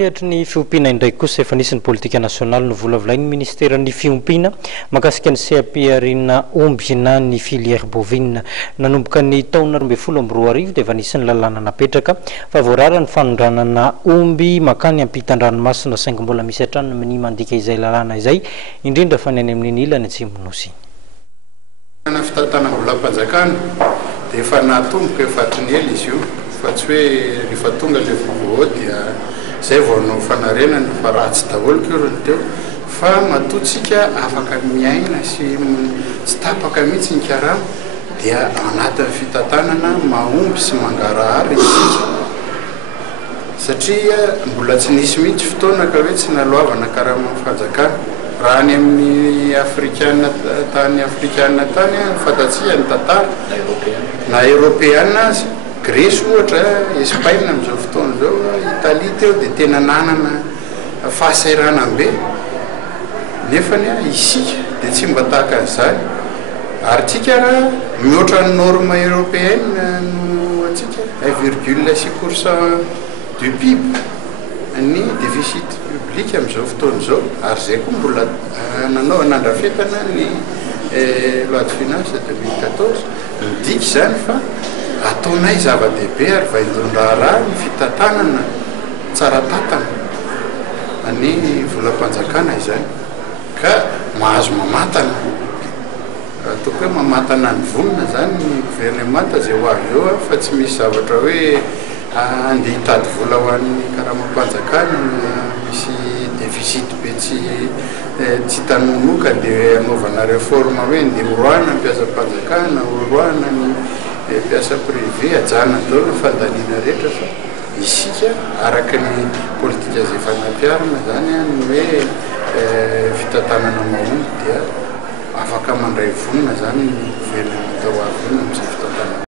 Sehatra ny fiompiana indraiky kosa efa nisy ny politika nasionaly no volavolainy ministeran'ny fiompiana mahakasika ny CAP-arina omby na ny filière bovine nanomboka ny taona 2012 dia efa nisy ny lalàna napetraka fa voarara ny fanondranana omby makany ampitan-dranomasina saingy mbola misy hatrany amin'ny mandika izay lalàna izay indrindra fa ny any amin'ny ilany atsimon'Nosy. Na fitantanam-bolam-panjakana dia efa natomboka efatry ny ela izy io fa tsy hoe rehefa tonga ilay vaovao dia zay vao no fanarenany fa ratsy daholo kirony teo fa matotsika afaka miaina sy tsy tapaka mihitsy ny karama dia anatin'ny fitantanana mahomby sy mangarahara isika satria mbola tsy nisy mihitsy fotoana ka hoe tsy naloavana karama fanjakana raha ny amin'ny afrikana tany afrikana tany fantatsika ny tantara na européana azy Grèce ohatra Espagne amin'izao fotoana zao Italie teo dia tena nanana fahasairanam-be nefany isika dia tsy mba tahaka an'izany ary tsika raha mihoatra ny norme européenne no atsika 1,6% du PIB ny déficit public amin'izao fotoana zao ary zay koa mbola nanao nandrafetana ny loi de finance 2014 midika izany fa ataonay zava-dehibe ary vaindon-draharaha ny fitantanana tsara tatana any volam-panjakana izany ka mahazo mamatana toko hoe mamatana ny vonona zany ny gouvernemanta zay ho avy eo fa tsy misy zavatra hoe andeha hitady vola ho an'ny karamam-panjakana misy déficit be tsy tanonoka dia anaovana réforme hoe ndeha horoana mpiasa-panjakana horoana ny mpiasa privé ajana daholo ny fandaniana rehetra fa isika araka ny politika zay fanampiarana zany ny hoe fitantanana mahomby dia afaka mandray vonona zany ny gouvernement ho avy amin'izay fitantanana